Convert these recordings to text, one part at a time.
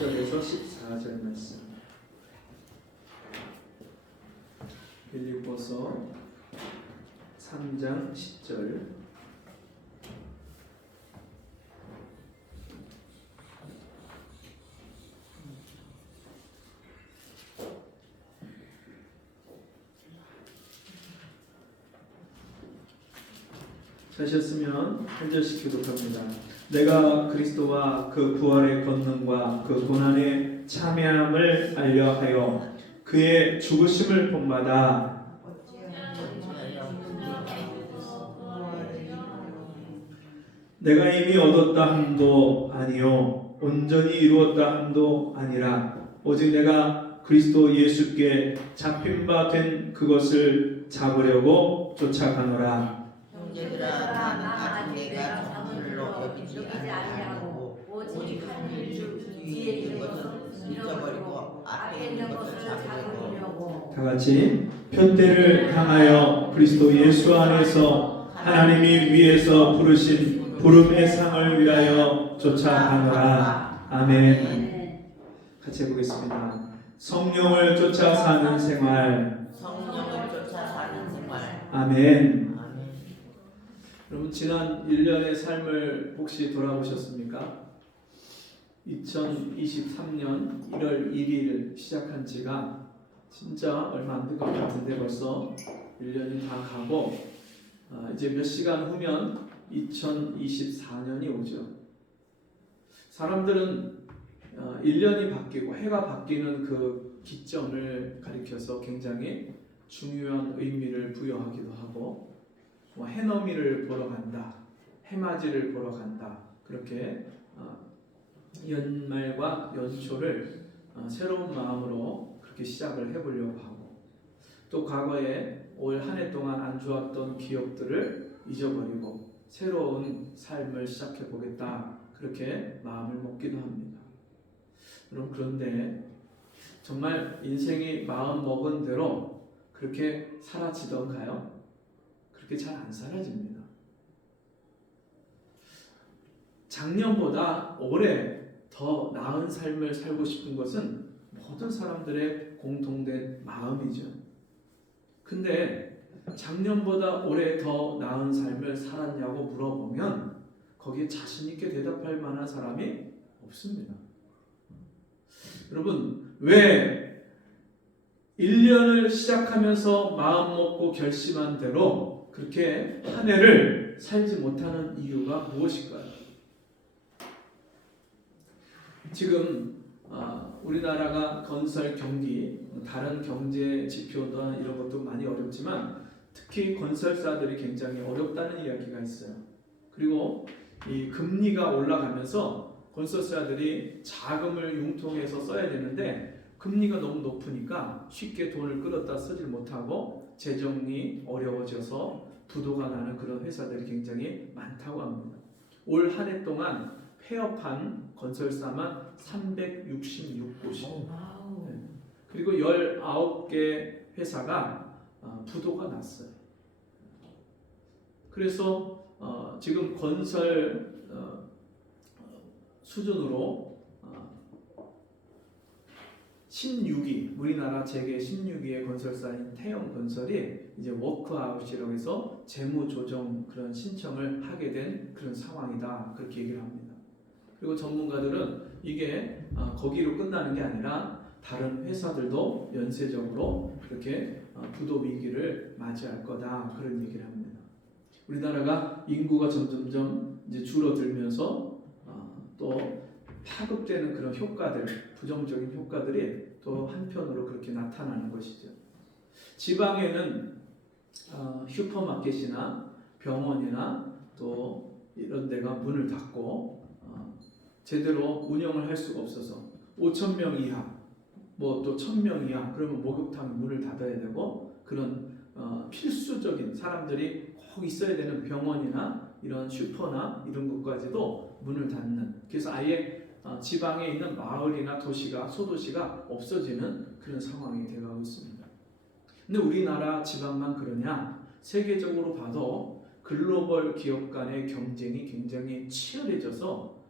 10절에서 14절 말씀. 빌립보서 3장 10절. 하셨으면 한 절씩 기록합니다. 내가 그리스도와 그 부활의 권능과 그 고난의 참여함을 알려하여 그의 죽으심을 본받아 내가 이미 얻었다 함도 아니요 온전히 이루었다 함도 아니라 오직 내가 그리스도 예수께 잡힌 바 된 그것을 잡으려고 쫓아가노라. 형제들아 나는 아직 내가 잡으려 여기지 아니하고 오직 한 일 뒤에 있는 것은 잊어버리고 앞에 있는 것을 잡으려고. 다 같이 표대를 향하여 그리스도 예수 안에서 하나님이 위에서 부르신 부름의 상을 위하여 쫓아가노라. 아멘. 같이 해보겠습니다. 성령을 쫓아 사는 생활. 성령을 쫓아 사는 생활. 아멘. 여러분 지난 1년의 삶을 혹시 돌아보셨습니까? 2023년 1월 1일 시작한 지가 진짜 얼마 안 된 것 같은데 벌써 1년이 다 가고 이제 몇 시간 후면 2024년이 오죠. 사람들은 1년이 바뀌고 해가 바뀌는 그 기점을 가리켜서 굉장히 중요한 의미를 부여하기도 하고 해넘이를 보러 간다, 해맞이를 보러 간다, 그렇게 연말과 연초를 새로운 마음으로 그렇게 시작을 해보려고 하고, 또 과거에 올 한 해 동안 안 좋았던 기억들을 잊어버리고 새로운 삶을 시작해 보겠다, 그렇게 마음을 먹기도 합니다. 여러분 그런데 정말 인생이 마음 먹은 대로 그렇게 사라지던가요? 그렇게 잘 안 사라집니다. 작년보다 올해 더 나은 삶을 살고 싶은 것은 모든 사람들의 공통된 마음이죠. 근데 작년보다 올해 더 나은 삶을 살았냐고 물어보면 거기에 자신 있게 대답할 만한 사람이 없습니다. 여러분 왜 1년을 시작하면서 마음 먹고 결심한 대로 그렇게 한 해를 살지 못하는 이유가 무엇일까요? 지금 우리나라가 건설 경기, 다른 경제 지표나 이런 것도 많이 어렵지만 특히 건설사들이 굉장히 어렵다는 이야기가 있어요. 그리고 이 금리가 올라가면서 건설사들이 자금을 융통해서 써야 되는데 금리가 너무 높으니까 쉽게 돈을 끌었다 쓰질 못하고 재정이 어려워져서 부도가 나는 그런 회사들이 굉장히 많다고 합니다. 올 한 해 동안 폐업한 건설사만 366곳이, 네. 그리고 19개 회사가 부도가 났어요. 그래서 지금 건설 수준으로 16위, 우리나라 재계 16위의 건설사인 태영건설이 이제 워크아웃이라고 해서 재무조정 그런 신청을 하게 된 그런 상황이다, 그렇게 얘기를 합니다. 그리고 전문가들은 이게 거기로 끝나는 게 아니라 다른 회사들도 연쇄적으로 그렇게 부도 위기를 맞이할 거다, 그런 얘기를 합니다. 우리나라가 인구가 점점점 이제 줄어들면서 또 파급되는 그런 효과들, 부정적인 효과들이 또 한편으로 그렇게 나타나는 것이죠. 지방에는 슈퍼마켓이나 병원이나 또 이런 데가 문을 닫고 제대로 운영을 할 수가 없어서 5,000명 이하, 뭐 또 1,000명 이하 그러면 목욕탕 문을 닫아야 되고, 그런 필수적인 사람들이 꼭 있어야 되는 병원이나 이런 슈퍼나 이런 것까지도 문을 닫는, 그래서 아예 지방에 있는 마을이나 도시가, 소도시가 없어지는 그런 상황이 되어가고 있습니다. 근데 우리나라 지방만 그러냐? 세계적으로 봐도 글로벌 기업 간의 경쟁이 굉장히 치열해져서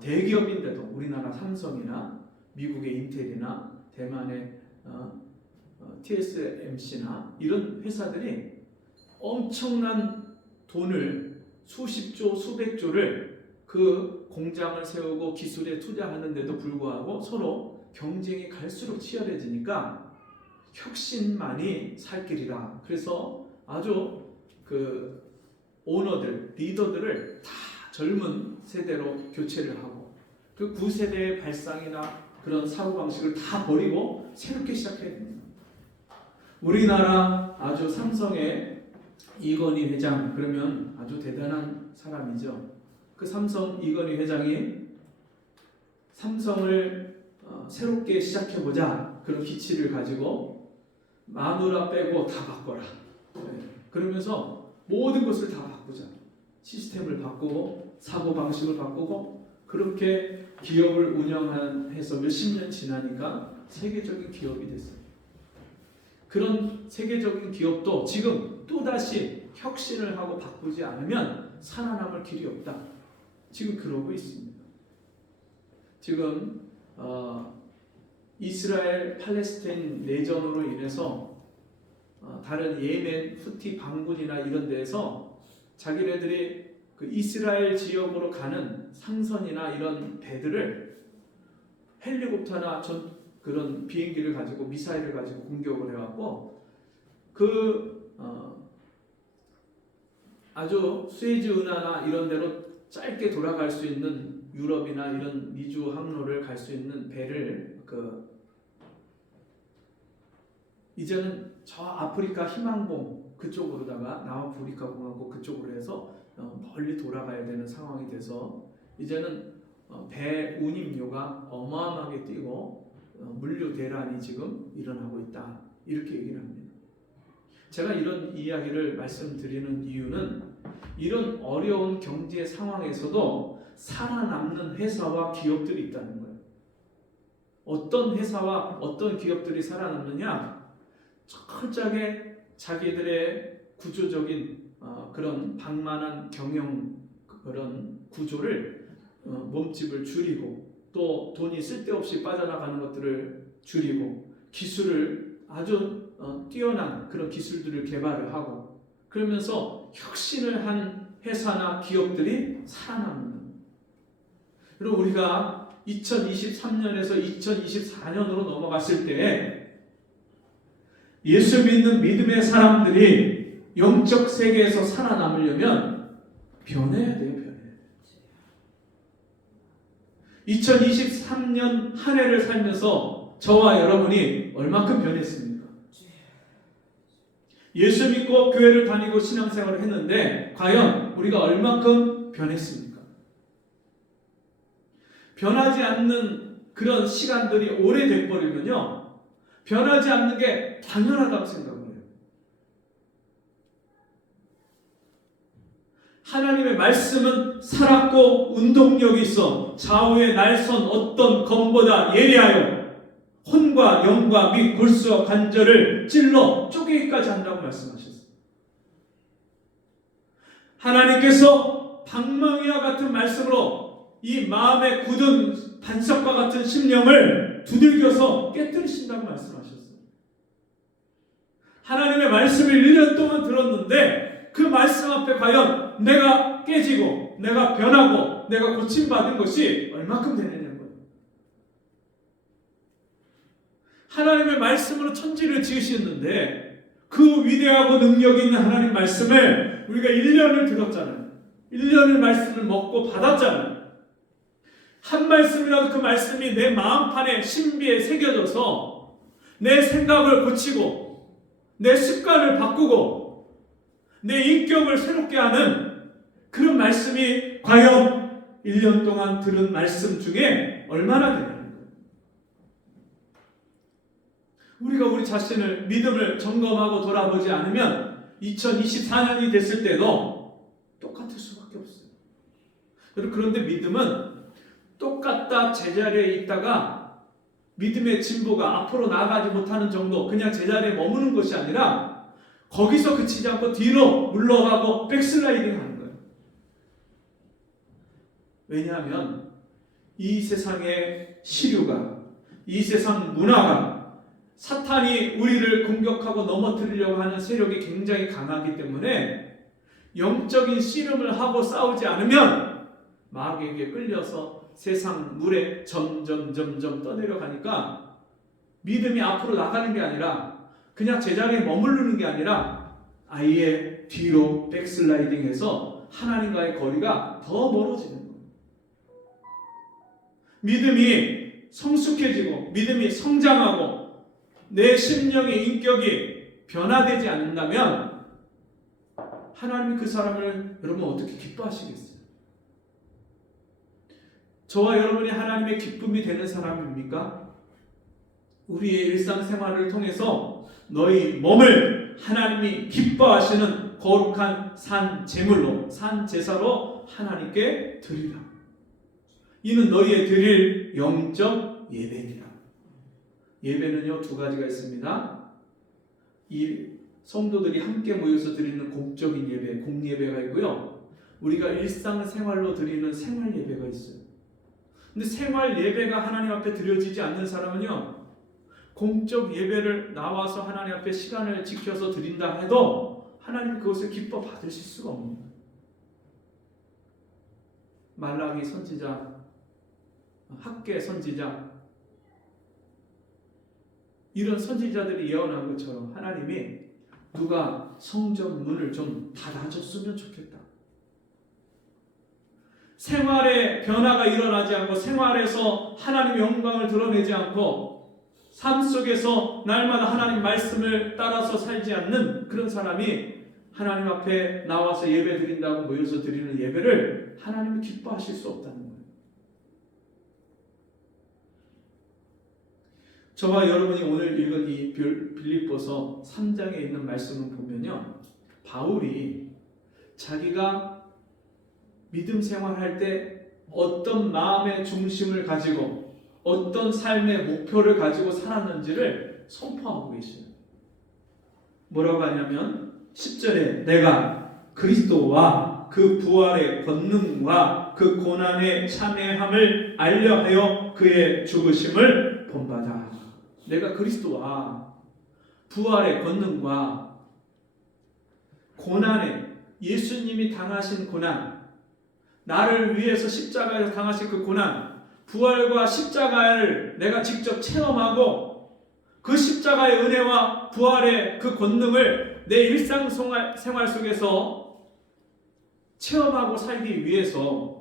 대기업인데도 우리나라 삼성이나 미국의 인텔이나 대만의 TSMC나 이런 회사들이 엄청난 돈을 수십조, 수백조를 그 공장을 세우고 기술에 투자하는데도 불구하고 서로 경쟁이 갈수록 치열해지니까 혁신만이 살 길이다. 그래서 아주 그 오너들, 리더들을 다 젊은 세대로 교체를 하고 그 구세대의 발상이나 그런 사고방식을 다 버리고 새롭게 시작해야 됩니다. 우리나라 아주 삼성의 이건희 회장, 그러면 아주 대단한 사람이죠. 그 삼성 이건희 회장이 삼성을 새롭게 시작해보자 그런 기치를 가지고 마누라 빼고 다 바꿔라. 그러면서 모든 것을 다 바꾸자. 시스템을 바꾸고 사고방식을 바꾸고 그렇게 기업을 운영해서 몇십 년 지나니까 세계적인 기업이 됐어요. 그런 세계적인 기업도 지금 또다시 혁신을 하고 바꾸지 않으면 살아남을 길이 없다. 지금 그러고 있습니다. 지금 이스라엘 팔레스타인 내전으로 인해서 다른 예멘 후티 반군이나 이런 데에서 자기네들이 그 이스라엘 지역으로 가는 상선이나 이런 배들을 헬리콥터나 그런 비행기를 가지고 미사일을 가지고 공격을 해왔고 아주 수에즈 운하나 이런 데로 짧게 돌아갈 수 있는 유럽이나 이런 미주 항로를 갈 수 있는 배를 이제는 저 아프리카 희망봉 그쪽으로다가 남아프리카 공화국 그쪽으로 해서 멀리 돌아가야 되는 상황이 돼서 이제는 배 운임료가 어마어마하게 뛰고 물류 대란이 지금 일어나고 있다. 이렇게 얘기를 합니다. 제가 이런 이야기를 말씀드리는 이유는 이런 어려운 경제 상황에서도 살아남는 회사와 기업들이 있다는 거예요. 어떤 회사와 어떤 기업들이 살아남느냐? 철저하게 자기들의 구조적인 그런 방만한 경영 그런 구조를 몸집을 줄이고 또 돈이 쓸데없이 빠져나가는 것들을 줄이고 기술을 아주 뛰어난 그런 기술들을 개발을 하고 그러면서 혁신을 한 회사나 기업들이 살아남는 겁니다. 그리고 우리가 2023년에서 2024년으로 넘어갔을 때 예수 믿는 믿음의 사람들이 영적 세계에서 살아남으려면 변해야 돼요. 2023년 한 해를 살면서 저와 여러분이 얼마큼 변했습니까? 예수 믿고 교회를 다니고 신앙생활을 했는데 과연 우리가 얼마큼 변했습니까? 변하지 않는 그런 시간들이 오래돼 버리면요, 변하지 않는 게 당연하다고 생각을 해요. 하나님의 말씀은 살았고 운동력이 있어 좌우의 날선 어떤 검보다 예리하여 혼과 영과 및 골수와 관절을 찔러 쪼개기까지 한다고 말씀하셨어요. 하나님께서 방망이와 같은 말씀으로 이 마음에 굳은 반석과 같은 심령을 두들겨서 깨뜨리신다고 말씀하셨어요. 하나님의 말씀을 1년 동안 들었는데 그 말씀 앞에 과연 내가 깨지고 내가 변하고 내가 고침받은 것이 얼마큼 되느냐는 거예요. 하나님의 말씀으로 천지를 지으셨는데 그 위대하고 능력 있는 하나님 말씀을 우리가 1년을 들었잖아요. 1년을 말씀을 먹고 받았잖아요. 한 말씀이라도 그 말씀이 내 마음판에 신비에 새겨져서 내 생각을 고치고 내 습관을 바꾸고 내 인격을 새롭게 하는 그런 말씀이 과연 1년 동안 들은 말씀 중에 얼마나 되냐는 거예요. 우리가 우리 자신을 믿음을 점검하고 돌아보지 않으면 2024년이 됐을 때도 똑같을 수밖에 없어요. 그런데 믿음은 똑같다 제자리에 있다가 믿음의 진보가 앞으로 나아가지 못하는 정도 그냥 제자리에 머무는 것이 아니라 거기서 그치지 않고 뒤로 물러가고 백슬라이딩 하는 거예요. 왜냐하면 이 세상의 시류가, 이 세상 문화가, 사탄이 우리를 공격하고 넘어뜨리려고 하는 세력이 굉장히 강하기 때문에 영적인 씨름을 하고 싸우지 않으면 마귀에게 끌려서 세상 물에 점점 떠내려가니까 믿음이 앞으로 나가는 게 아니라 그냥 제자리에 머무르는 게 아니라 아예 뒤로 백슬라이딩해서 하나님과의 거리가 더 멀어지는 거예요. 믿음이 성숙해지고 믿음이 성장하고 내 심령의 인격이 변화되지 않는다면 하나님이 그 사람을 여러분 어떻게 기뻐하시겠어요? 저와 여러분이 하나님의 기쁨이 되는 사람입니까? 우리의 일상생활을 통해서 너희 몸을 하나님이 기뻐하시는 거룩한 산 제물로, 산 제사로 하나님께 드리라. 이는 너희의 드릴 영적 예배니라. 예배는요, 두 가지가 있습니다. 이 성도들이 함께 모여서 드리는 공적인 예배, 공예배가 있고요. 우리가 일상생활로 드리는 생활 예배가 있어요. 근데 생활 예배가 하나님 앞에 드려지지 않는 사람은요, 공적 예배를 나와서 하나님 앞에 시간을 지켜서 드린다 해도 하나님 그것을 기뻐 받으실 수가 없는 거예요. 말라기 선지자, 학개 선지자, 이런 선지자들이 예언한 것처럼 하나님이 누가 성전 문을 좀 닫아줬으면 좋겠다. 생활에 변화가 일어나지 않고 생활에서 하나님의 영광을 드러내지 않고 삶 속에서 날마다 하나님 말씀을 따라서 살지 않는 그런 사람이 하나님 앞에 나와서 예배 드린다고 모여서 드리는 예배를 하나님이 기뻐하실 수 없다는 거예요. 저와 여러분이 오늘 읽은 이 빌립보서 3장에 있는 말씀을 보면요, 바울이 자기가 믿음 생활할 때 어떤 마음의 중심을 가지고 어떤 삶의 목표를 가지고 살았는지를 선포하고 계시네요. 뭐라고 하냐면 10절에 내가 그리스도와 그 부활의 권능과 그 고난의 참회함을 알려하여 그의 죽으심을 본받아. 내가 그리스도와 부활의 권능과 고난의, 예수님이 당하신 고난, 나를 위해서 십자가에서 당하신 그 고난, 부활과 십자가를 내가 직접 체험하고 그 십자가의 은혜와 부활의 그 권능을 내 일상생활 속에서 체험하고 살기 위해서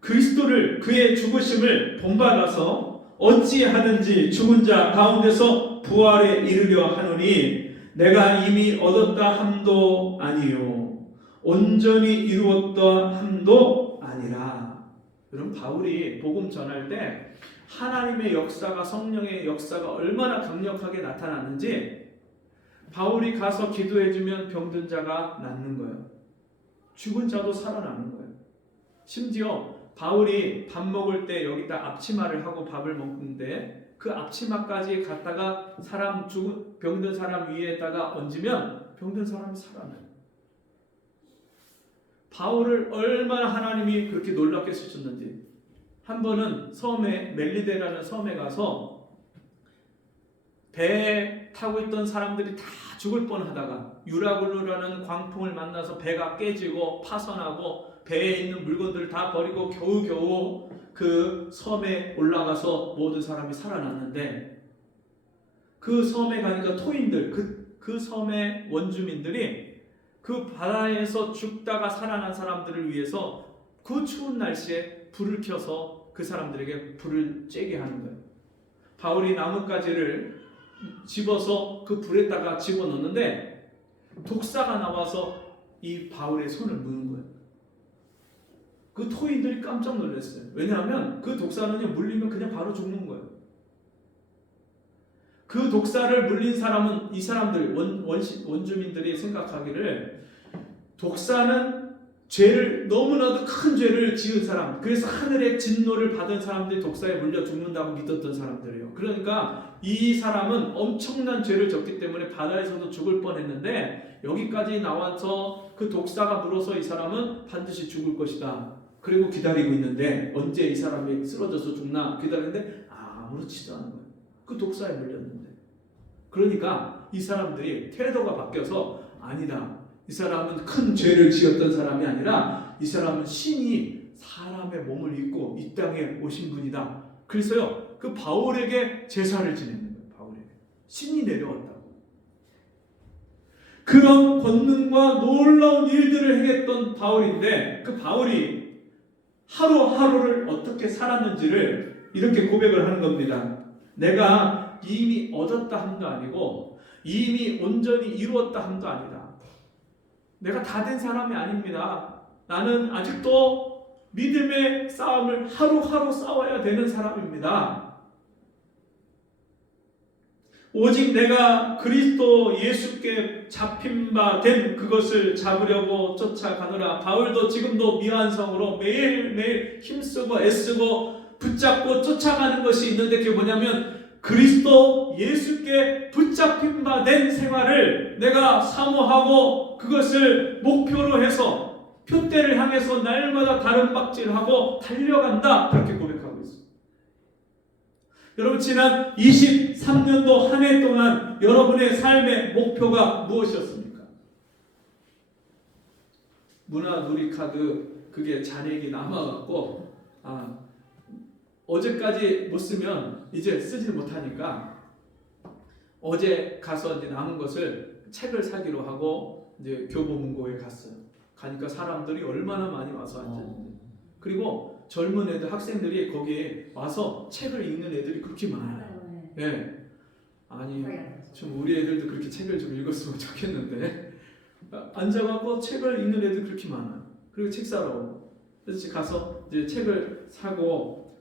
그리스도를, 그의 죽으심을 본받아서 어찌하든지 죽은 자 가운데서 부활에 이르려 하노니 내가 이미 얻었다 함도 아니요 온전히 이루었다 함도 아니라. 여러분, 바울이 복음 전할 때 하나님의 역사가, 성령의 역사가 얼마나 강력하게 나타났는지, 바울이 가서 기도해주면 병든 자가 낫는 거예요. 죽은 자도 살아나는 거예요. 심지어 바울이 밥 먹을 때 여기다 앞치마를 하고 밥을 먹는데 그 앞치마까지 갖다가 병든 사람 위에다가 얹으면 병든 사람이 살아나요. 바울을 얼마나 하나님이 그렇게 놀랍게 쓰셨는지. 한 번은 섬에, 멜리데라는 섬에 가서 배에 타고 있던 사람들이 다 죽을 뻔하다가 유라굴루라는 광풍을 만나서 배가 깨지고 파손하고 배에 있는 물건들을 다 버리고 겨우겨우 그 섬에 올라가서 모든 사람이 살아났는데, 그 섬에 가니까 토인들, 그 섬의 원주민들이 그 바다에서 죽다가 살아난 사람들을 위해서 그 추운 날씨에 불을 켜서 그 사람들에게 불을 쬐게 하는 거예요. 바울이 나뭇가지를 집어서 그 불에다가 집어넣는데 독사가 나와서 이 바울의 손을 무는 거예요. 그 토인들이 깜짝 놀랐어요. 왜냐하면 그 독사는요, 물리면 그냥 바로 죽는 거예요. 그 독사를 물린 사람은, 이 사람들 원주민들이 생각하기를 독사는 죄를, 너무나도 큰 죄를 지은 사람, 그래서 하늘의 진노를 받은 사람들이 독사에 물려 죽는다고 믿었던 사람들이에요. 그러니까 이 사람은 엄청난 죄를 졌기 때문에 바다에서도 죽을 뻔했는데 여기까지 나와서 그 독사가 물어서 이 사람은 반드시 죽을 것이다. 그리고 기다리고 있는데 언제 이 사람이 쓰러져서 죽나 기다리는데 아무렇지도 않은 거예요. 그 독사에 물렸는데. 그러니까 이 사람들이 태도가 바뀌어서 아니다. 이 사람은 큰 죄를 지었던 사람이 아니라 이 사람은 신이 사람의 몸을 입고 이 땅에 오신 분이다. 그래서요, 그 바울에게 제사를 지내는 거예요. 바울에게. 신이 내려왔다고. 그런 권능과 놀라운 일들을 행했던 바울인데 그 바울이 하루하루를 어떻게 살았는지를 이렇게 고백을 하는 겁니다. 내가 이미 얻었다 함도 아니고 이미 온전히 이루었다 함도 아니다. 내가 다 된 사람이 아닙니다. 나는 아직도 믿음의 싸움을 하루하루 싸워야 되는 사람입니다. 오직 내가 그리스도 예수께 잡힌 바 된 그것을 잡으려고 쫓아가노라. 바울도 지금도 미완성으로 매일매일 힘쓰고 애쓰고 붙잡고 쫓아가는 것이 있는데 그게 뭐냐면 그리스도 예수께 붙잡힌 바 된 생활을 내가 사모하고 그것을 목표로 해서 표대를 향해서 날마다 다름박질하고 달려간다. 그렇게 고백하고 있습니다. 여러분 지난 23년도 한 해 동안 여러분의 삶의 목표가 무엇이었습니까? 문화누리카드 그게 잔액이 남아갖고 어제까지 못 쓰면 이제 쓰지 못하니까 어제 가서 이제 남은 것을 책을 사기로 하고 이제 교보문고에 갔어요. 가니까 사람들이 얼마나 많이 와서 앉았는데 그리고 젊은 애들 학생들이 거기에 와서 책을 읽는 애들이 그렇게 많아요. 예. 아니 좀 우리 애들도 그렇게 책을 좀 읽었으면 좋겠는데 앉아갖고 책을 읽는 애들 그렇게 많아요. 그리고 책 사러 오고 그래서 가서 이제 책을 사고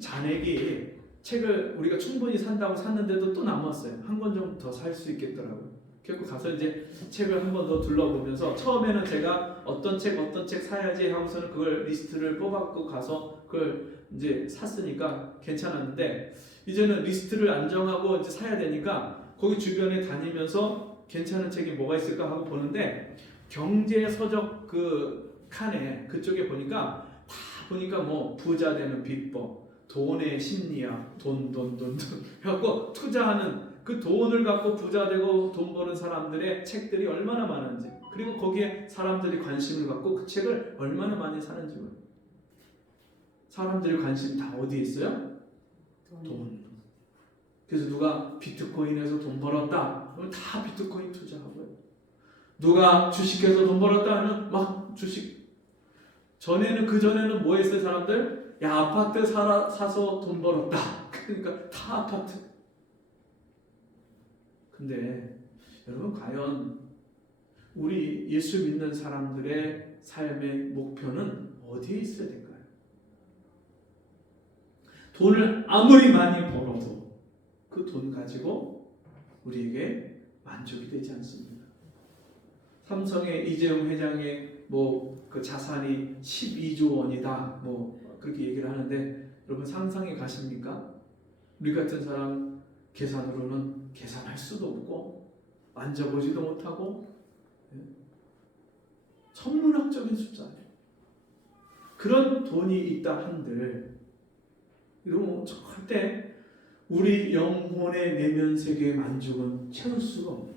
잔액이 책을 우리가 충분히 산다고 샀는데도 또 남았어요. 한 권 좀 더 살 수 있겠더라고요. 그래서 가서 이제 책을 한 번 더 둘러보면서 처음에는 제가 어떤 책 사야지 하고서는 그걸 리스트를 뽑아갖고 가서 그걸 이제 샀으니까 괜찮았는데 이제는 리스트를 안 정하고 이제 사야 되니까 거기 주변에 다니면서 괜찮은 책이 뭐가 있을까 하고 보는데 경제 서적 그 칸에 그쪽에 보니까 다 보니까 뭐 부자 되는 비법, 돈의 심리학, 돈 해갖고 투자하는 그 돈을 갖고 부자 되고 돈 버는 사람들의 책들이 얼마나 많은지 그리고 거기에 사람들이 관심을 갖고 그 책을 얼마나 많이 사는지 몰라요. 사람들의 관심 다 어디에 있어요? 돈. 그래서 누가 비트코인에서 돈 벌었다 그러면 다 비트코인 투자하고요. 누가 주식해서 돈 벌었다 하면 막 주식. 그전에는 뭐 했어요 사람들? 야 아파트 사서 돈 벌었다. 그러니까 다 아파트. 근데 여러분 과연 우리 예수 믿는 사람들의 삶의 목표는 어디에 있어야 될까요? 돈을 아무리 많이 벌어도 그 돈 가지고 우리에게 만족이 되지 않습니다. 삼성의 이재용 회장의 그 자산이 12조 원이다 그렇게 얘기를 하는데 여러분 상상이 가십니까? 우리 같은 사람 계산으로는 계산할 수도 없고 만져보지도 못하고 천문학적인 숫자예요. 그런 돈이 있다 한들 이러면 절대 우리 영혼의 내면 세계의 만족은 채울 수가 없는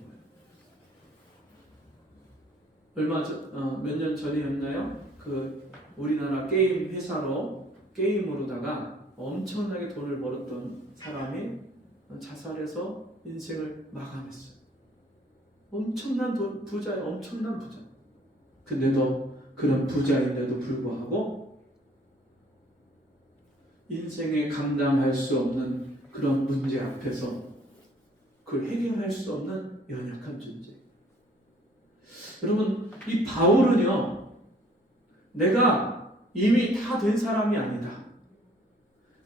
거예요. 몇 년 전이었나요? 우리나라 게임 회사로 게임으로다가 엄청나게 돈을 벌었던 사람이 자살해서 인생을 마감했어요. 엄청난 부자예요. 엄청난 부자. 근데도 그런 부자인데도 불구하고 인생에 감당할 수 없는 그런 문제 앞에서 그걸 해결할 수 없는 연약한 존재. 여러분 이 바울은요 내가 이미 다 된 사람이 아니다.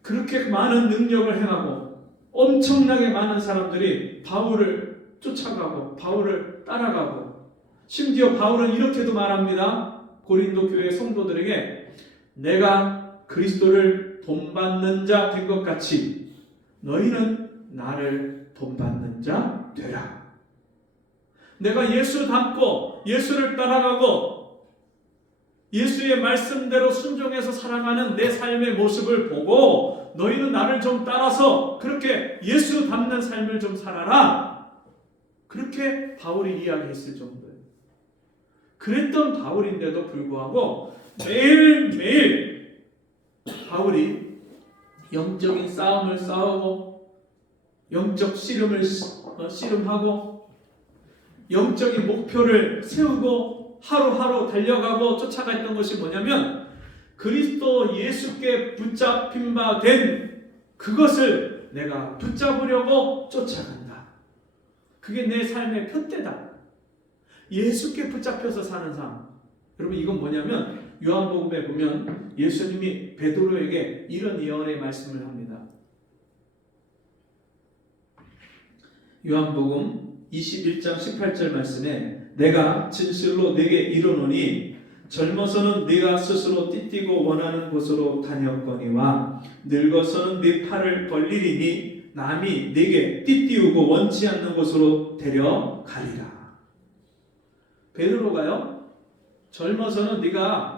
그렇게 많은 능력을 행하고 엄청나게 많은 사람들이 바울을 쫓아가고 바울을 따라가고 심지어 바울은 이렇게도 말합니다. 고린도 교회 성도들에게 내가 그리스도를 본받는 자 된 것 같이 너희는 나를 본받는 자 되라. 내가 예수 닮고 예수를 따라가고 예수의 말씀대로 순종해서 살아가는 내 삶의 모습을 보고 너희는 나를 좀 따라서 그렇게 예수 닮는 삶을 좀 살아라. 그렇게 바울이 이야기했을 정도예요. 그랬던 바울인데도 불구하고 매일매일 바울이 영적인 싸움을 싸우고 영적 씨름을 씨름하고 영적인 목표를 세우고 하루하루 달려가고 쫓아갔던 것이 뭐냐면 그리스도 예수께 붙잡힌 바 된 그것을 내가 붙잡으려고 쫓아간다. 그게 내 삶의 표대다. 예수께 붙잡혀서 사는 삶. 여러분 이건 뭐냐면 요한복음에 보면 예수님이 베드로에게 이런 예언의 말씀을 합니다. 요한복음 21장 18절 말씀에 내가 진실로 네게 이르노니 젊어서는 네가 스스로 띠띠고 원하는 곳으로 다녔거니와 늙어서는 네 팔을 벌리리니 남이 네게 띠띠우고 원치 않는 곳으로 데려가리라. 베드로가요, 젊어서는 네가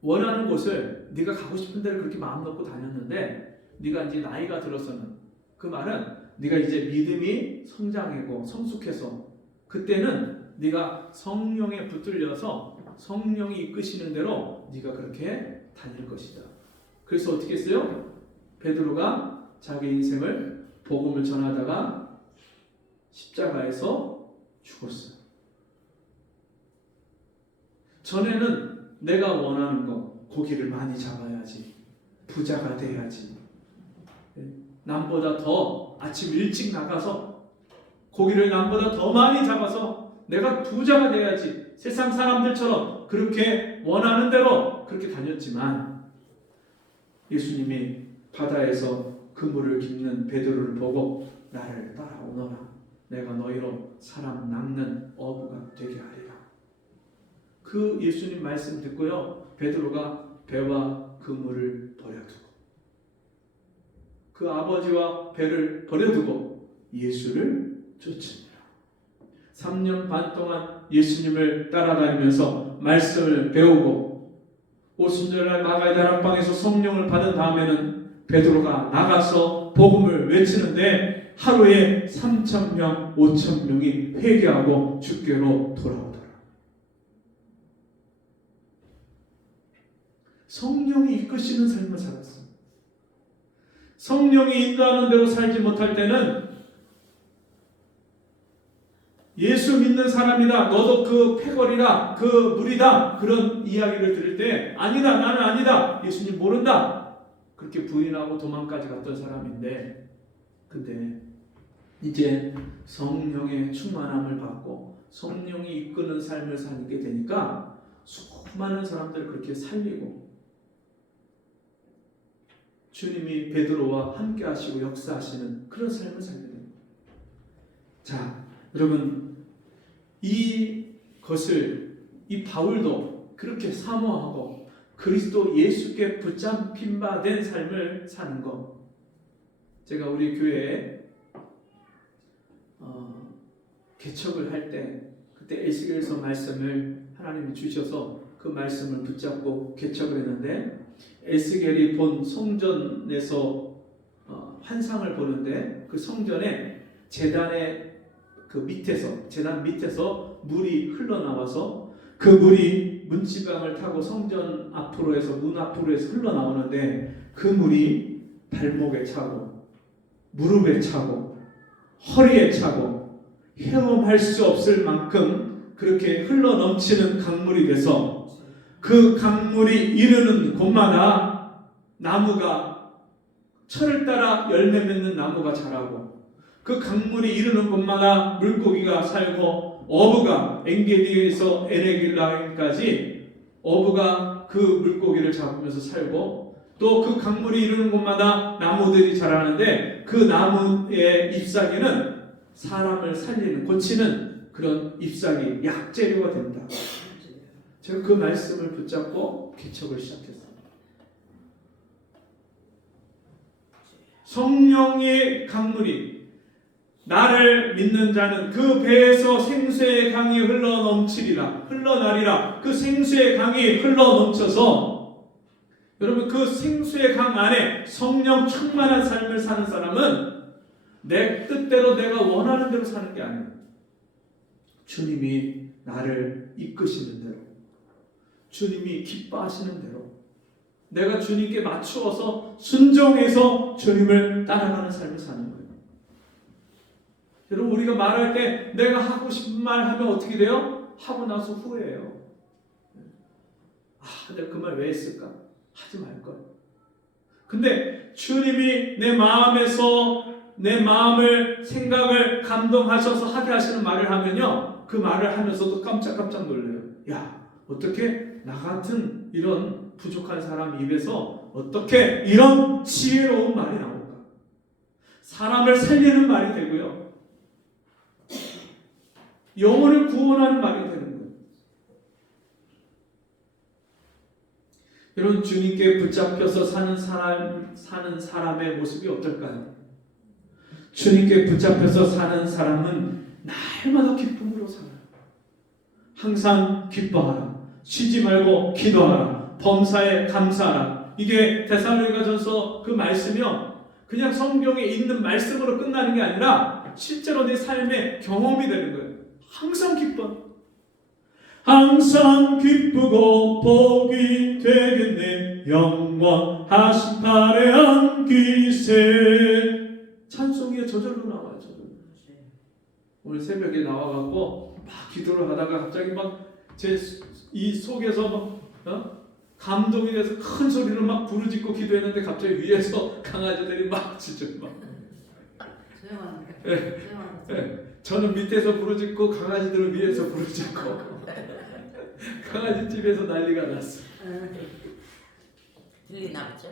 원하는 곳을 네가 가고 싶은 데를 그렇게 마음 놓고 다녔는데 네가 이제 나이가 들어서는, 그 말은 네가 이제 믿음이 성장하고 성숙해서 그때는 네가 성령에 붙들려서 성령이 이끄시는 대로 네가 그렇게 다닐 것이다. 그래서 어떻게 했어요? 베드로가 자기 인생을 복음을 전하다가 십자가에서 죽었어요. 전에는 내가 원하는 거, 고기를 많이 잡아야지, 부자가 돼야지, 남보다 더 아침 일찍 나가서 고기를 남보다 더 많이 잡아서 내가 부자가 돼야지, 세상 사람들처럼 그렇게 원하는 대로 그렇게 다녔지만 예수님이 바다에서 그물을 깁는 베드로를 보고 나를 따라오너라, 내가 너희로 사람 낚는 어부가 되게 하리라. 그 예수님 말씀 듣고요, 베드로가 배와 그물을 버려두고 그 아버지와 배를 버려두고 예수를 쫓습니다. 3년 반 동안 예수님을 따라다니면서 말씀을 배우고 오순절날 마가의 다락방에서 성령을 받은 다음에는 베드로가 나가서 복음을 외치는데 하루에 3,000명, 5,000명이 회개하고 주께로 돌아오더라. 성령이 이끄시는 삶을 살았어. 성령이 인도하는 대로 살지 못할 때는 예수 믿는 사람이다, 너도 그 패거리다, 그 무리다, 그런 이야기를 들을 때 아니다, 나는 아니다, 예수님 모른다, 그렇게 부인하고 도망까지 갔던 사람인데, 근데 이제 성령의 충만함을 받고 성령이 이끄는 삶을 살게 되니까 수많은 사람들을 그렇게 살리고 주님이 베드로와 함께 하시고 역사하시는 그런 삶을 살게 됩니다. 자, 여러분, 이것을 이 바울도 그렇게 사모하고 그리스도 예수께 붙잡힌 바 된 삶을 사는 것, 제가 우리 교회에 개척을 할 때 그때 에스겔서 말씀을 하나님이 주셔서 그 말씀을 붙잡고 개척을 했는데, 에스겔이 본 성전에서 환상을 보는데 그 성전에 제단의 그 밑에서, 제단 밑에서 물이 흘러나와서 그 물이 문지방을 타고 성전 앞으로 해서 문 앞으로 해서 흘러나오는데 그 물이 발목에 차고 무릎에 차고 허리에 차고 헤엄할 수 없을 만큼 그렇게 흘러넘치는 강물이 돼서 그 강물이 이르는 곳마다 나무가, 철을 따라 열매 맺는 나무가 자라고 그 강물이 이르는 곳마다 물고기가 살고 어부가 엔게디에서 에네길라임까지 어부가 그 물고기를 잡으면서 살고, 또 그 강물이 이르는 곳마다 나무들이 자라는데 그 나무의 잎사귀는 사람을 살리는, 고치는 그런 잎사귀, 약재료가 된다. 제가 그 말씀을 붙잡고 개척을 시작했습니다. 성령의 강물이 나를 믿는 자는 그 배에서 생수의 강이 흘러나리라. 그 생수의 강이 흘러넘쳐서, 여러분, 그 생수의 강 안에 성령 충만한 삶을 사는 사람은 내 뜻대로 내가 원하는 대로 사는 게 아니에요. 주님이 나를 이끄시는 대로, 주님이 기뻐하시는 대로, 내가 주님께 맞추어서 순종해서 주님을 따라가는 삶을 사는 거예요. 여러분, 우리가 말할 때 내가 하고 싶은 말 하면 어떻게 돼요? 하고 나서 후회해요. 내가 그 말 왜 했을까? 하지 말걸. 근데 주님이 내 마음에서 내 마음을, 생각을 감동하셔서 하게 하시는 말을 하면요, 그 말을 하면서도 깜짝깜짝 놀래요. 야, 어떻게 나 같은 이런 부족한 사람 입에서 어떻게 이런 지혜로운 말이 나올까? 사람을 살리는 말이 되고요, 영혼을 구원하는 말이 되는 거예요. 여러분, 주님께 붙잡혀서 사는 사람의 모습이 어떨까요? 주님께 붙잡혀서 사는 사람은 날마다 기쁨으로 살아요. 항상 기뻐하라. 쉬지 말고 기도하라. 범사에 감사하라. 이게 데살로니가전서 그 말씀이요, 그냥 성경에 있는 말씀으로 끝나는 게 아니라 실제로 내 삶의 경험이 되는 거예요. 항상 기뻐. 항상 기쁘고 복이 되겠네. 영원하신 발에 안기세. 찬송이 저절로 나와요. 저절로. 오늘 새벽에 나와갖고 막 기도를 하다가 갑자기 막 제 이 속에서 막 감동이 돼서 큰 소리로 막 부르짖고 기도했는데 갑자기 위에서 강아지들이 막 진짜 막. 저는 밑에서 부르짖고 강아지들은 위에서 부르짖고 강아지 집에서 난리가 났어. 들리나 보죠?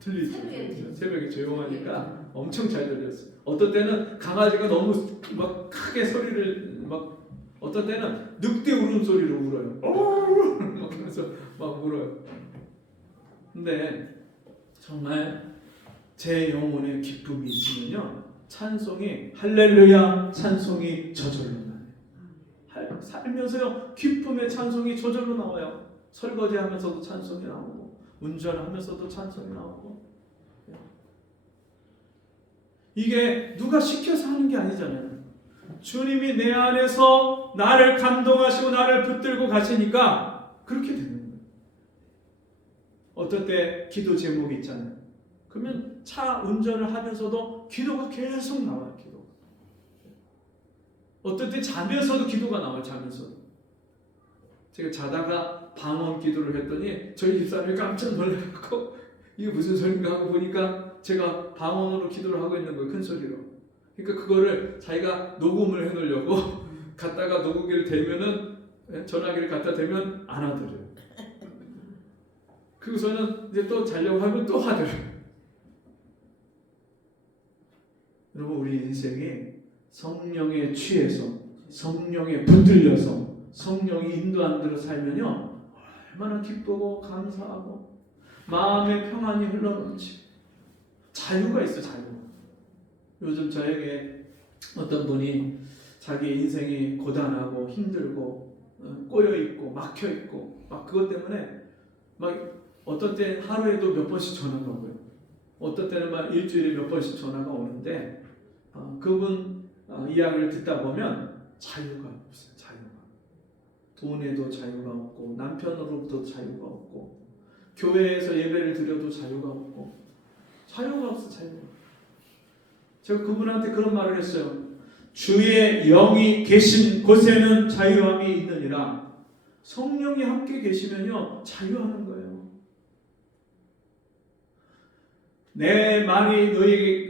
들리죠. 새벽에 조용하니까 엄청 잘 들렸어요. 어떤 때는 강아지가 너무 막 크게 소리를 막, 어떤 때는 늑대 울음소리로 울어요. 막 그래서 막 울어요. 근데 정말 제 영혼에 기쁨이 있으면요, 찬송이, 할렐루야 찬송이 저절로 나요. 살면서요, 기쁨의 찬송이 저절로 나와요. 설거지하면서도 찬송이 나오고, 운전하면서도 찬송이 나오고. 이게 누가 시켜서 하는 게 아니잖아요. 주님이 내 안에서 나를 감동하시고 나를 붙들고 가시니까 그렇게 되는 거예요. 어떨 때 기도 제목이 있잖아요. 그러면 차 운전을 하면서도 기도가 계속 나와요. 기도가. 어떨 때 자면서도 기도가 나와요. 자면서도. 제가 자다가 방언 기도를 했더니 저희 집사람이 깜짝 놀라고 이게 무슨 소린가 하고 보니까 제가 방언으로 기도를 하고 있는 거예요. 큰 소리로. 그러니까 그거를 자기가 녹음을 해놓으려고 갖다가 녹음기를 대면은, 전화기를 갖다 대면 안 하더래요. 그리고서는 이제 또 자려고 하면 또 하더래요. 여러분, 우리 인생이 성령에 취해서, 성령에 붙들려서, 성령이 인도한 대로 살면요, 얼마나 기쁘고 감사하고 마음의 평안이 흘러넘치고 자유가 있어. 자유가. 요즘 저에게 어떤 분이 자기 인생이 고단하고 힘들고 꼬여있고 막혀있고 막 그것 때문에 막 어떤 때 하루에도 몇 번씩 전화가 오고요, 어떤 때는 막 일주일에 몇 번씩 전화가 오는데, 그분 이야기를 듣다 보면 자유가 없어요. 자유가. 돈에도 자유가 없고, 남편으로부터 자유가 없고, 교회에서 예배를 드려도 자유가 없고, 자유가 없어. 자유가. 제가 그분한테 그런 말을 했어요. 주의 영이 계신 곳에는 자유함이 있느니라. 성령이 함께 계시면요, 자유하는 거예요. 내 말이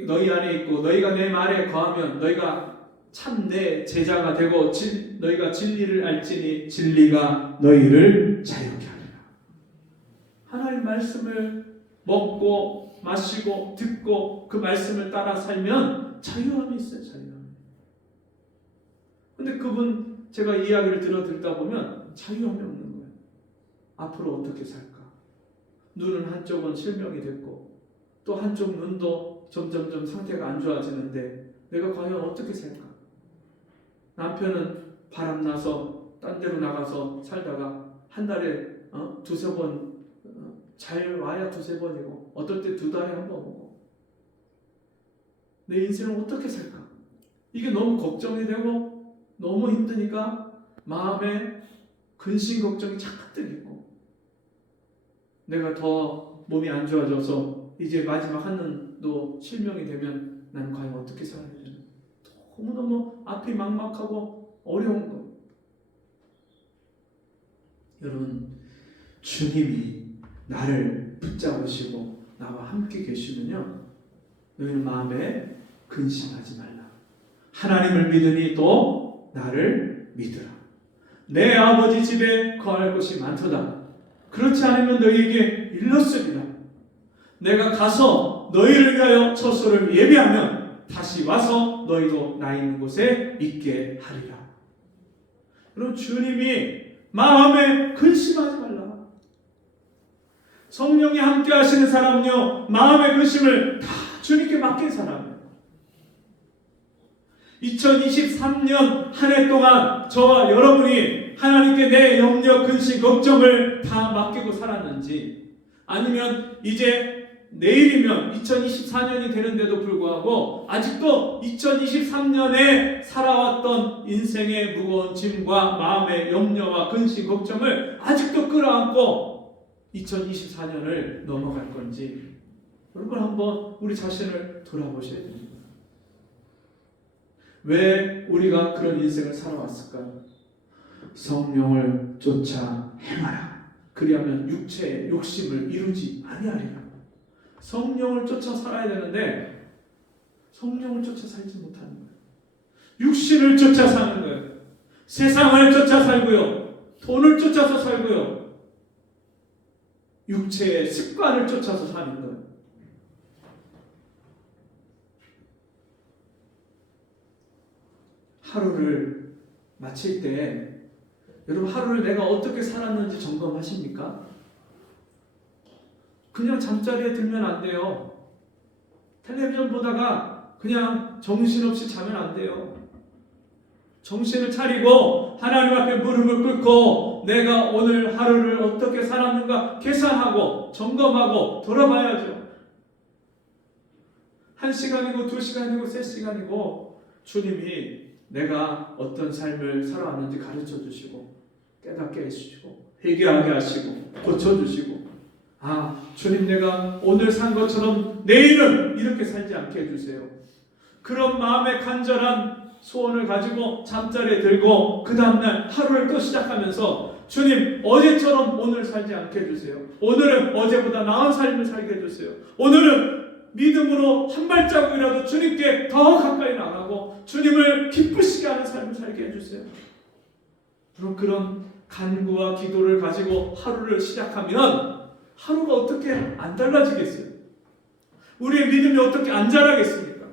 너희 안에 있고 너희가 내 말에 거하면 너희가 참 내 제자가 되고 너희가 진리를 알지니 진리가 너희를 자유케 하리라. 하나님 말씀을 먹고 마시고 듣고 그 말씀을 따라 살면 자유함이 있어요. 자유함. 근데 그분 제가 이야기를 듣다 보면 자유함이 없는 거예요. 앞으로 어떻게 살까? 눈은 한쪽은 실명이 됐고 또 한쪽 눈도 점점점 상태가 안 좋아지는데 내가 과연 어떻게 살까? 남편은 바람나서 딴 데로 나가서 살다가 한 달에 두세 번, 잘 와야 두세 번이고 어떨 때 두 달에 한 번 오고, 내 인생을 어떻게 살까? 이게 너무 걱정이 되고 너무 힘드니까 마음에 근심 걱정이 자꾸 들리고, 내가 더 몸이 안 좋아져서 이제 마지막 한눈도 실명이 되면 나는 과연 어떻게 살아야 되나? 너무너무 앞이 막막하고 어려운 거. 여러분, 주님이 나를 붙잡으시고 나와 함께 계시면요, 너희는 마음에 근심하지 말라. 하나님을 믿으니 또 나를 믿으라. 내 아버지 집에 거할 곳이 많도다. 그렇지 않으면 너희에게 일렀으리라. 내가 가서 너희를 위하여 처소를 예비하면 다시 와서 너희도 나 있는 곳에 있게 하리라. 그럼 주님이 마음에 근심하지 말라. 성령이 함께 하시는 사람은요, 마음의 근심을 다 주님께 맡긴 사람이에요. 2023년 한 해 동안 저와 여러분이 하나님께 내 염려, 근심, 걱정을 다 맡기고 살았는지, 아니면 이제 내일이면 2024년이 되는데도 불구하고 아직도 2023년에 살아왔던 인생의 무거운 짐과 마음의 염려와 근심, 걱정을 아직도 끌어안고 2024년을 넘어갈 건지, 여러분 한번 우리 자신을 돌아보셔야 됩니다. 왜 우리가 그런 인생을 살아왔을까요? 성령을 쫓아 행하라. 그리하면 육체의 욕심을 이루지 아니하리라. 성령을 쫓아 살아야 되는데 성령을 쫓아 살지 못하는 거예요. 육신을 쫓아 사는 거예요. 세상을 쫓아 살고요. 돈을 쫓아서 살고요. 육체의 습관을 쫓아서 사는 거예요. 하루를 마칠 때 여러분, 하루를 내가 어떻게 살았는지 점검하십니까? 그냥 잠자리에 들면 안 돼요. 텔레비전 보다가 그냥 정신없이 자면 안 돼요. 정신을 차리고 하나님 앞에 무릎을 꿇고 내가 오늘 하루를 어떻게 살았는가 계산하고 점검하고 돌아봐야죠. 1시간이고 2시간이고 3시간이고 주님이 내가 어떤 삶을 살아왔는지 가르쳐 주시고 깨닫게 해주시고 회개하게 하시고 고쳐주시고, 아, 주님 내가 오늘 산 것처럼 내일은 이렇게 살지 않게 해주세요. 그런 마음의 간절한 소원을 가지고 잠자리에 들고 그 다음날 하루를 또 시작하면서 주님 어제처럼 오늘 살지 않게 해주세요. 오늘은 어제보다 나은 삶을 살게 해주세요. 오늘은 믿음으로 한 발자국이라도 주님께 더 가까이 나가고 주님을 기쁘시게 하는 삶을 살게 해주세요. 그런 간구와 기도를 가지고 하루를 시작하면 하루가 어떻게 안 달라지겠어요? 우리의 믿음이 어떻게 안 자라겠습니까?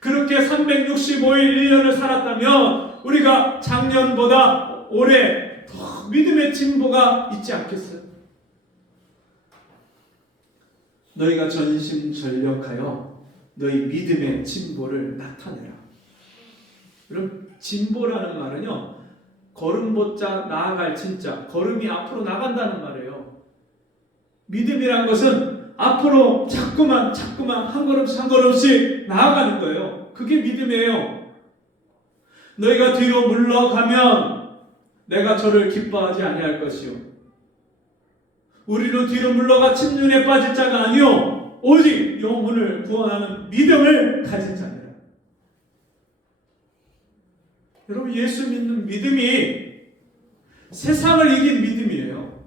그렇게 365일 1년을 살았다면 우리가 작년보다 올해 더 믿음의 진보가 있지 않겠어요? 너희가 전심전력하여 너희 믿음의 진보를 나타내라. 그럼 진보라는 말은요, 걸음보자 나아갈 진짜, 걸음이 앞으로 나간다는 말이에요. 믿음이란 것은 앞으로 자꾸만 한 걸음씩 나아가는 거예요. 그게 믿음이에요. 너희가 뒤로 물러가면 내가 저를 기뻐하지 아니할 것이요, 우리는 뒤로 물러가 침륜에 빠질 자가 아니요 오직 영혼을 구원하는 믿음을 가진 자니라. 여러분, 예수 믿는 믿음이 세상을 이긴 믿음이에요.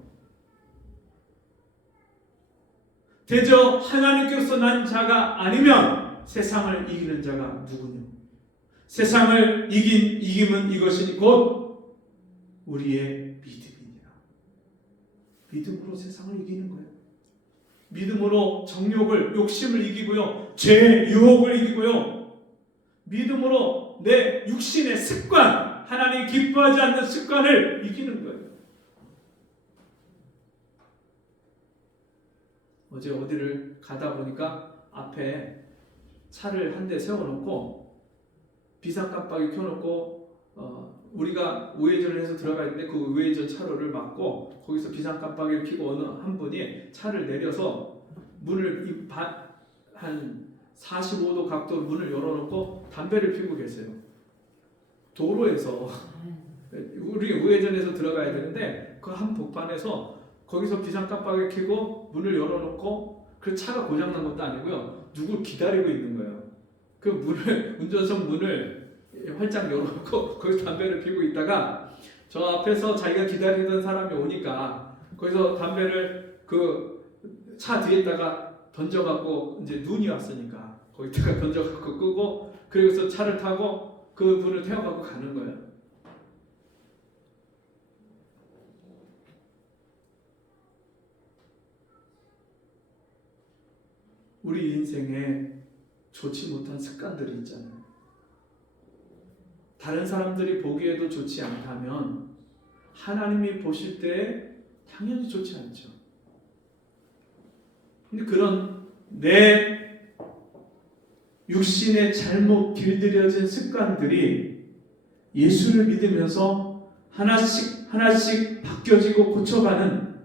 대저 하나님께로서 난 자가 아니면 세상을 이기는 자가 누구냐? 세상을 이김은 이것이니 곧 우리의 믿음이니라. 믿음으로 세상을 이기는 거예요. 믿음으로 정욕을, 욕심을 이기고요, 죄의 유혹을 이기고요, 믿음으로 내 육신의 습관, 하나님 기뻐하지 않는 습관을 이기는 거예요. 어제 어디를 가다 보니까 앞에 차를 한 대 세워놓고 비상 깜빡이 켜놓고 우리가 우회전을 해서 들어가야 되는데 그 우회전 차로를 막고 거기서 비상 깜빡이를 켜고 어느 한 분이 차를 내려서 문을 한 45도 각도로 문을 열어놓고 담배를 피우고 계세요. 도로에서 우리 우회전해서 들어가야 되는데 그 한 복판에서 거기서 비상 깜빡이를 켜고 문을 열어놓고 그 차가 고장난 것도 아니고요. 누굴 기다리고 있는 거예요. 그 문을 운전석 문을 활짝 열어놓고 거기서 담배를 피우고 있다가 저 앞에서 자기가 기다리던 사람이 오니까 거기서 담배를 그 차 뒤에다가 던져갖고 이제 눈이 왔으니까 거기다가 던져갖고 끄고 그리고서 차를 타고 그 분을 태워갖고 가는 거예요. 우리 인생에 좋지 못한 습관들이 있잖아요. 다른 사람들이 보기에도 좋지 않다면 하나님이 보실 때 당연히 좋지 않죠. 근데 그런 내 육신의 잘못 길들여진 습관들이 예수를 믿으면서 하나씩 하나씩 바뀌어지고 고쳐가는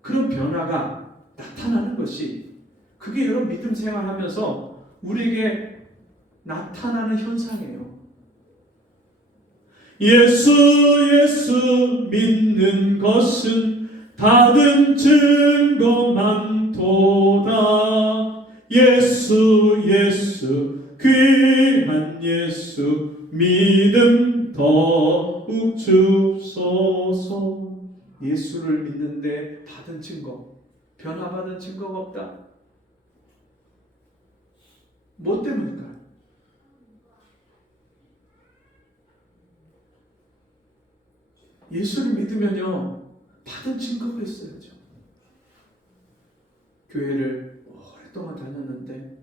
그런 변화가 나타나는 것이 그게 여러분 믿음 생활하면서 우리에게 나타나는 현상이에요. 예수 믿는 것은 받은 증거만 도다. 예수 귀한 예수 믿음 더욱 주소서. 예수를 믿는데 받은 증거, 변화받은 증거가 없다. 뭐 때문일까요? 예수를 믿으면요 받은 증거가 있어야죠. 교회를 오랫동안 다녔는데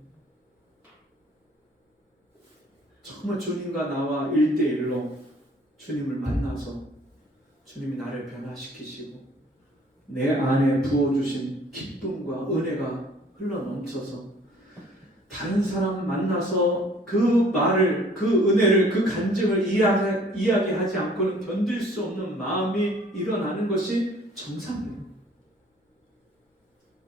정말 주님과 나와 1대1로 주님을 만나서 주님이 나를 변화시키시고 내 안에 부어주신 기쁨과 은혜가 흘러넘쳐서 다른 사람 만나서 그 말을, 그 은혜를, 그 간증을 이야기하지 않고는 견딜 수 없는 마음이 일어나는 것이 정상이에요.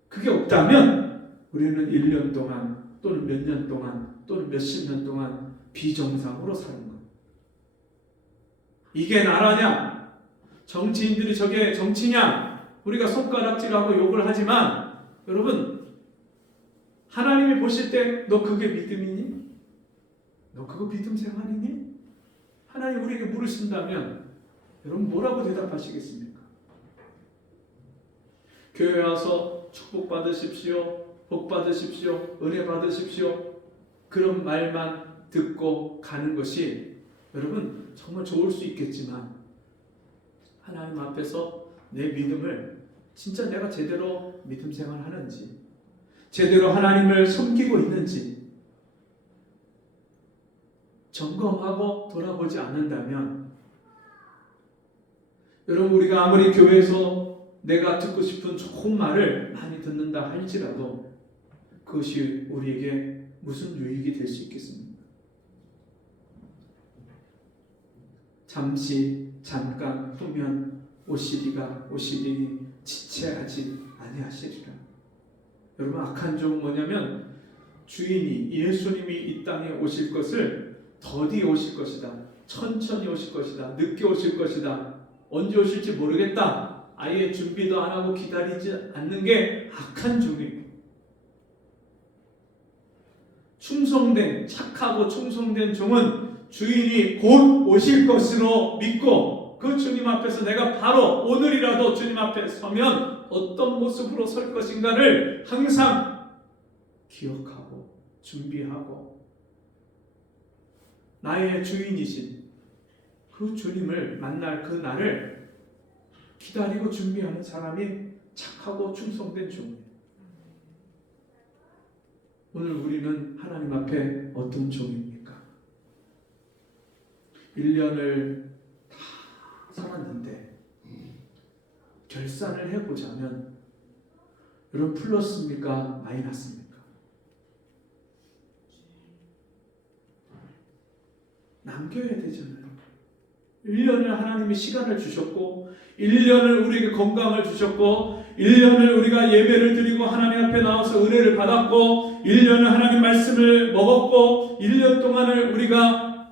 그게 없다면 우리는 1년 동안 또는 몇 년 동안 또는 몇십 년 동안 비정상으로 사는 거예요. 이게 나라냐? 정치인들이 저게 정치냐? 우리가 손가락질하고 욕을 하지만 여러분 하나님이 보실 때 너 그게 믿음이니? 너 그거 믿음 생활이니? 하나님 우리에게 물으신다면 여러분 뭐라고 대답하시겠습니까? 교회 와서 축복 받으십시오, 복 받으십시오, 은혜 받으십시오 그런 말만 듣고 가는 것이 여러분 정말 좋을 수 있겠지만 하나님 앞에서 내 믿음을 진짜 내가 제대로 믿음 생활하는지 제대로 하나님을 섬기고 있는지 점검하고 돌아보지 않는다면 여러분 우리가 아무리 교회에서 내가 듣고 싶은 좋은 말을 많이 듣는다 할지라도 그것이 우리에게 무슨 유익이 될 수 있겠습니까? 잠깐 후면 오시리니 지체하지 아니하시리라. 여러분 악한 종은 뭐냐면 주인이 예수님이 이 땅에 오실 것을 더디 오실 것이다. 천천히 오실 것이다. 늦게 오실 것이다. 언제 오실지 모르겠다. 아예 준비도 안 하고 기다리지 않는 게 악한 종이에요. 착하고 충성된 종은 주인이 곧 오실 것으로 믿고 그 주님 앞에서 내가 바로 오늘이라도 주님 앞에 서면 어떤 모습으로 설 것인가를 항상 기억하고 준비하고 나의 주인이신 그 주님을 만날 그 날을 기다리고 준비하는 사람이 착하고 충성된 종이에요. 오늘 우리는 하나님 앞에 어떤 종입니까? 1년을 다 살았는데 결산을 해보자면 여러분 플러스입니까? 마이너스입니까? 남겨야 되잖아요. 1년을 하나님이 시간을 주셨고 1년을 우리에게 건강을 주셨고 1년을 우리가 예배를 드리고 하나님 앞에 나와서 은혜를 받았고 1년을 하나님 말씀을 먹었고 1년 동안을 우리가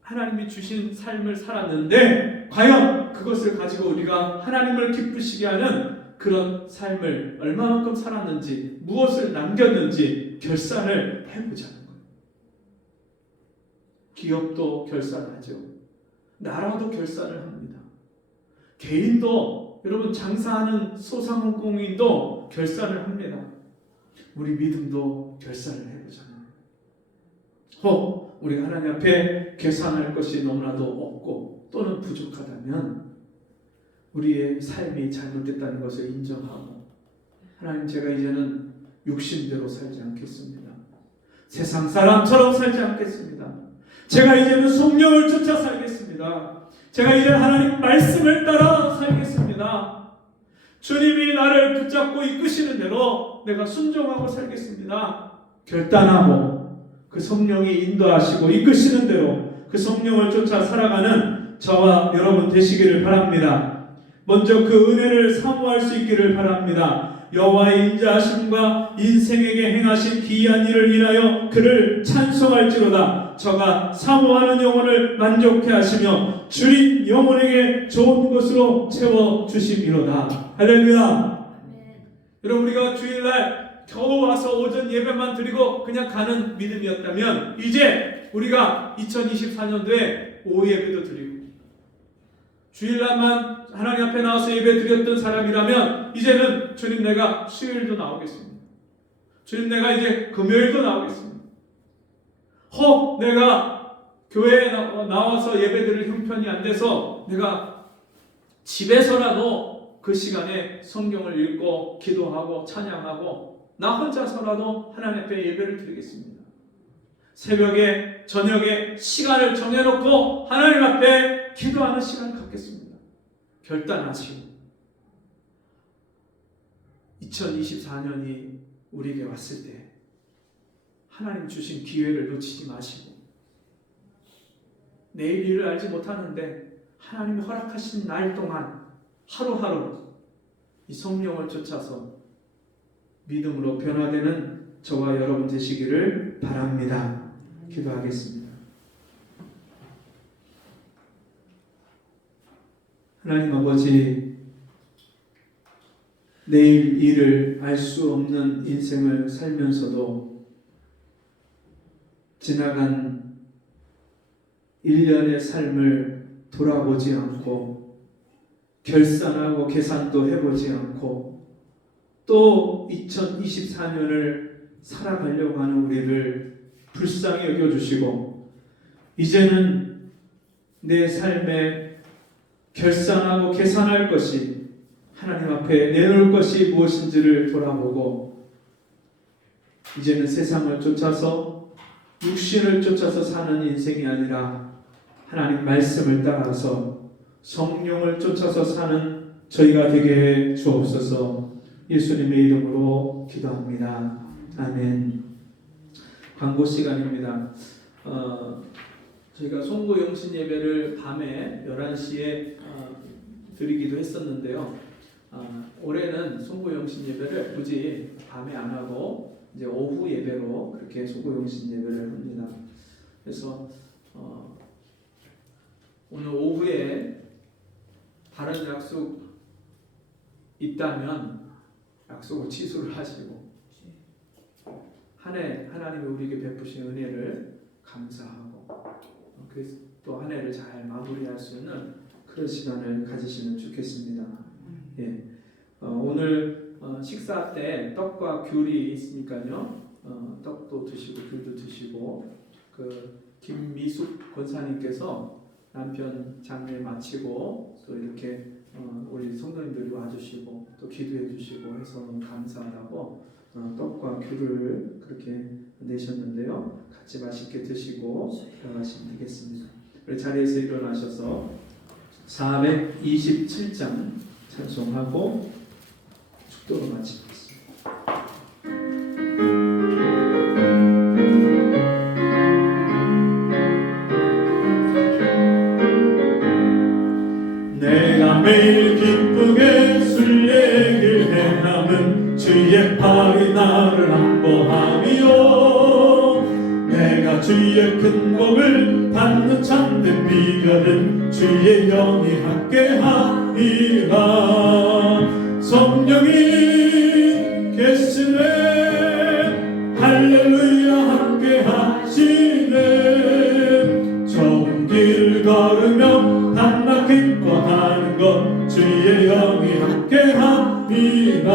하나님이 주신 삶을 살았는데 과연 그것을 가지고 우리가 하나님을 기쁘시게 하는 그런 삶을 얼마만큼 살았는지 무엇을 남겼는지 결산을 해보자는 거예요. 기업도 결산하죠. 나라도 결산을 합니다. 개인도 여러분 장사하는 소상공인도 결산을 합니다. 우리 믿음도 결산을 해보잖아요. 우리가 하나님 앞에 계산할 것이 너무나도 없고 또는 부족하다면 우리의 삶이 잘못됐다는 것을 인정하고 하나님 제가 이제는 육신대로 살지 않겠습니다. 세상 사람처럼 살지 않겠습니다. 제가 이제는 성령을 쫓아 살겠습니다. 제가 이제 하나님 말씀을 따라 살겠습니다. 주님이 나를 붙잡고 이끄시는 대로 내가 순종하고 살겠습니다. 결단하고 그 성령이 인도하시고 이끄시는 대로 그 성령을 쫓아 살아가는 저와 여러분 되시기를 바랍니다. 먼저 그 은혜를 사모할 수 있기를 바랍니다. 여호와의 인자하심과 인생에게 행하신 기이한 일을 인하여 그를 찬송할지로다. 저가 사모하는 영혼을 만족해 하시며 주린 영혼에게 좋은 것으로 채워주심이로다. 할렐루야. 여러분 우리가 주일날 겨우 와서 오전 예배만 드리고 그냥 가는 믿음이었다면 이제 우리가 2024년도에 오후 예배도 드리고 주일날만 하나님 앞에 나와서 예배 드렸던 사람이라면 이제는 주님 내가 수요일도 나오겠습니다. 주님 내가 이제 금요일도 나오겠습니다. 혹 내가 교회에 나와서 예배 드릴 형편이 안 돼서 내가 집에서라도 그 시간에 성경을 읽고 기도하고 찬양하고 나 혼자서라도 하나님 앞에 예배를 드리겠습니다. 새벽에 저녁에 시간을 정해놓고 하나님 앞에 기도하는 시간을 갖겠습니다. 결단하시고 2024년이 우리에게 왔을 때 하나님 주신 기회를 놓치지 마시고 내일 일을 알지 못하는데 하나님이 허락하신 날 동안 하루하루 이 성령을 쫓아서 믿음으로 변화되는 저와 여러분 되시기를 바랍니다. 기도하겠습니다. 하나님 아버지, 내일 일을 알 수 없는 인생을 살면서도 지나간 1년의 삶을 돌아보지 않고 결산하고 계산도 해보지 않고 또 2024년을 살아가려고 하는 우리를 불쌍히 여겨주시고 이제는 내 삶에 결산하고 계산할 것이 하나님 앞에 내놓을 것이 무엇인지를 돌아보고 이제는 세상을 쫓아서 육신을 쫓아서 사는 인생이 아니라 하나님 말씀을 따라서 성령을 쫓아서 사는 저희가 되게 해 주옵소서. 예수님의 이름으로 기도합니다. 아멘. 광고 시간입니다. 저희가 송구 영신 예배를 밤에 11시에 드리기도 했었는데요. 올해는 송구 영신 예배를 굳이 밤에 안 하고 이제 오후 예배로 그렇게 송구 영신 예배를 합니다. 그래서 오늘 오후에 다른 약속 있다면 약속을 취소를 하시고 한 해 하나님이 우리에게 베푸신 은혜를 감사하고 그래서 또 한 해를 잘 마무리할 수 있는 그런 시간을 가지시면 좋겠습니다. 예. 오늘 식사 때 떡과 귤이 있으니까요. 떡도 드시고 귤도 드시고 그 김미숙 권사님께서 남편 장례 마치고 또 이렇게 우리 성도님들이 와주시고 또 기도해 주시고 해서 너무 감사하다고 떡과 귤을 그렇게 내셨는데요. 같이 맛있게 드시고 들어가시면 되겠습니다. 우리 자리에서 일어나셔서 427장 찬송하고 축도로 마치겠습니다. 주의 팔이 나를 안보하며 내가 주의 큰 복을 받는 참된 비결은 주의 영이 함께하리라. 성령이 계시네 할렐루야 함께하시네. 좋은 길을 걸으며 밤낮 기뻐하는 것 주의 영이 함께합니다.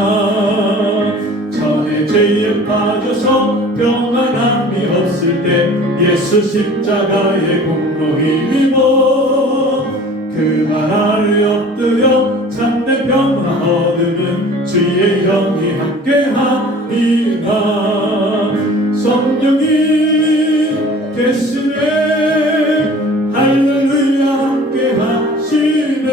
전에 죄에 빠져서 평안함이 없을 때 예수 십자가의 공로 힘입어 그 발 아래 엎드려 참된 평화 얻으면 주의 영이 함께합니다. 성령이 계시네 할렐루야 함께하시네.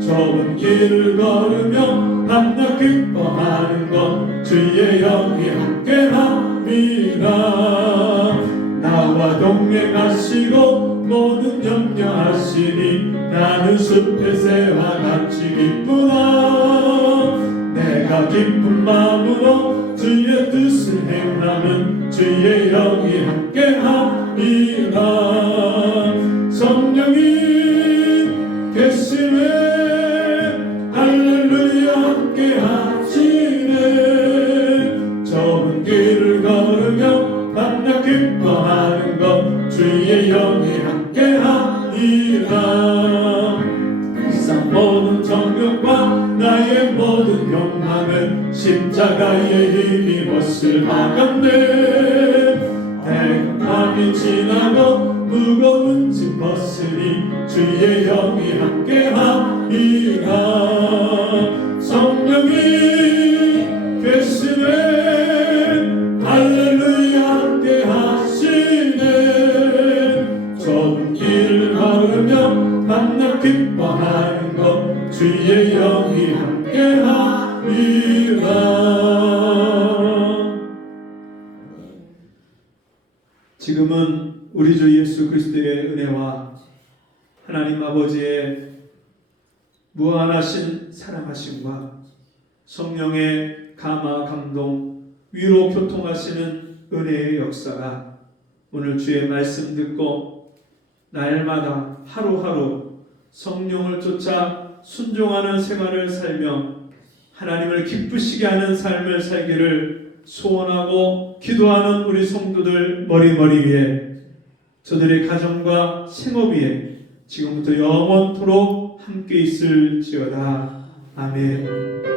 좁은 길을 걸으며 밤낮 기뻐하는 것 주의 영이 함께합니다. 나와 동행하시고 모든 염려하시니 나는 숲의 새와 같이 기쁘다. 내가 기쁜 마음으로 주의 뜻을 행하면 주의 영이 함께합니다. 성령이 계시네 할렐루야 함께하시네. 좁은 길을 걸으며 밤낮 기뻐하는 것 주의 영이 함께하리라. 세상 모든 정욕과 나의 모든 욕망은 십자가의 힘이 못을 막았네. 대감이 지나고 무거운 짐 벗으니 주의 영이 함께하리라. 성령이 계시네 할렐루야 함께하시네. 좁은 길을 걸으며 밤낮 기뻐하는 것 주의 영이 함께하리라. 지금은 우리 주 예수 그리스도의 은혜와 하나님 아버지의 무한하신 사랑하심과 성령의 감화 감동 위로 교통하시는 은혜의 역사가 오늘 주의 말씀 듣고 날마다 하루하루 성령을 쫓아 순종하는 생활을 살며 하나님을 기쁘시게 하는 삶을 살기를 소원하고 기도하는 우리 성도들 머리머리 위에 저들의 가정과 생업 위에 지금부터 영원토록 함께 있을지어다. 아멘.